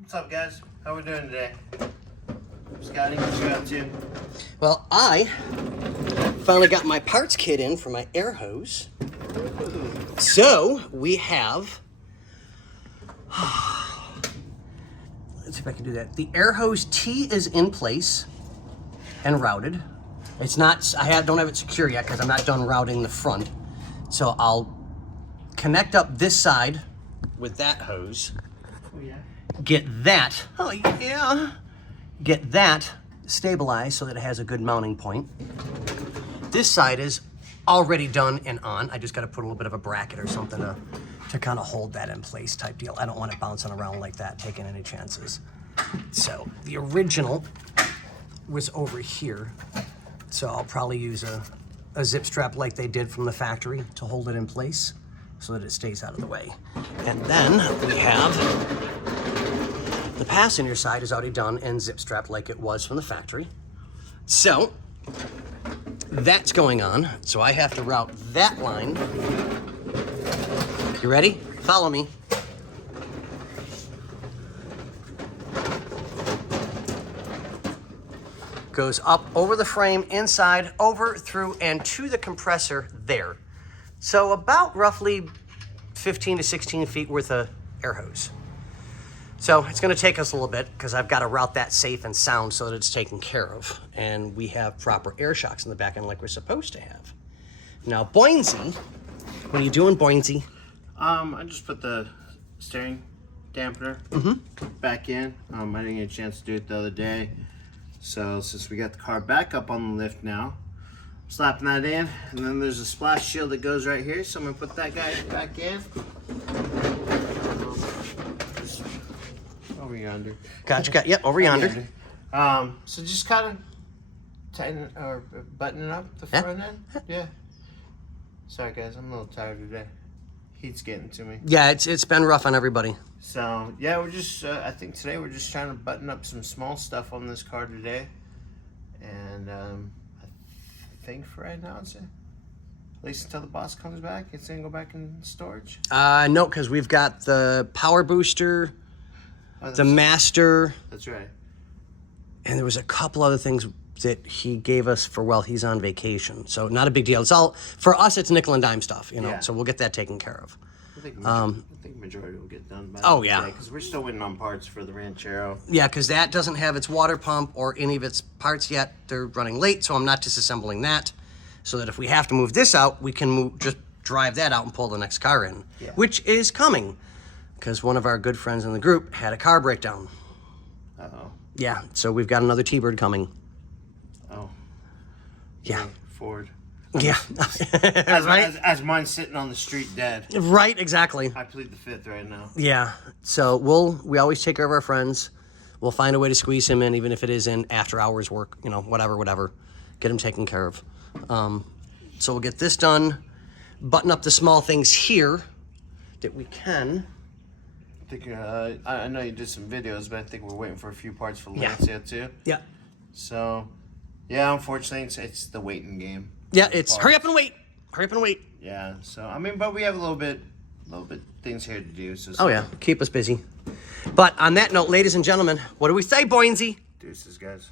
What's up, guys? How we doing today? Scotty, what you up to? Well, I finally got my parts kit in for my air hose. So we have, let's see if I can do that. The air hose T is in place and routed. It's not, don't have it secure yet because I'm not done routing the front. So I'll connect up this side with that hose. Oh, yeah. Get that stabilized so that it has a good mounting point. This side is already done and on. I just got to put a little bit of a bracket or something to kind of hold that in place type deal. I don't want it bouncing around like that, taking any chances. So the original was over here. So I'll probably use a zip strap like they did from the factory to hold it in place so that it stays out of the way. And then we have the passenger side is already done and zip strapped like it was from the factory. So that's going on. So I have to route that line. You ready? Follow me. Goes up over the frame, inside, over, through, and to the compressor there. So about roughly 15 to 16 feet worth of air hose. So it's going to take us a little bit because I've got to route that safe and sound so that it's taken care of. And we have proper air shocks in the back end like we're supposed to have. Now, Boinsey, what are you doing, Boinsey? I just put the steering dampener back in. I didn't get a chance to do it the other day. So since we got the car back up on the lift now, I'm slapping that in. And then there's a splash shield that goes right here. So I'm going to put that guy back in. Over yonder. Gotcha. Yep, over yonder. So just kind of tighten or buttoning up the front end. Yeah. Sorry guys, I'm a little tired today. Heat's getting to me. Yeah, it's been rough on everybody. So yeah, we're just I think today we're just trying to button up some small stuff on this car today, and I think for right now it's at least until the boss comes back, it's gonna go back in storage. No, because we've got the power booster. The master. That's right. And there was a couple other things that he gave us for while he's on vacation. So not a big deal. It's all, for us, it's nickel and dime stuff, you know, so we'll get that taken care of. I think majority will get done by because we're still waiting on parts for the Ranchero. Yeah, because that doesn't have its water pump or any of its parts yet. They're running late, so I'm not disassembling that. So that if we have to move this out, we can just drive that out and pull the next car in, which is coming. Because one of our good friends in the group had a car breakdown. Uh-oh. Yeah, so we've got another T-Bird coming. Oh. Yeah. Ford. Yeah. as mine's sitting on the street dead. Right, exactly. I plead the fifth right now. Yeah, so we always take care of our friends. We'll find a way to squeeze him in, even if it is in after hours work, you know, whatever. Get him taken care of. So we'll get this done, button up the small things here that we can. I think I know you did some videos, but I think we're waiting for a few parts for Lancia too. Yeah. So, yeah, unfortunately, it's the waiting game. Yeah, it's hurry up and wait. Hurry up and wait. Yeah. So I mean, but we have a little bit things here to do. So. Oh yeah, keep us busy. But on that note, ladies and gentlemen, what do we say, Boinsey? Deuces, guys.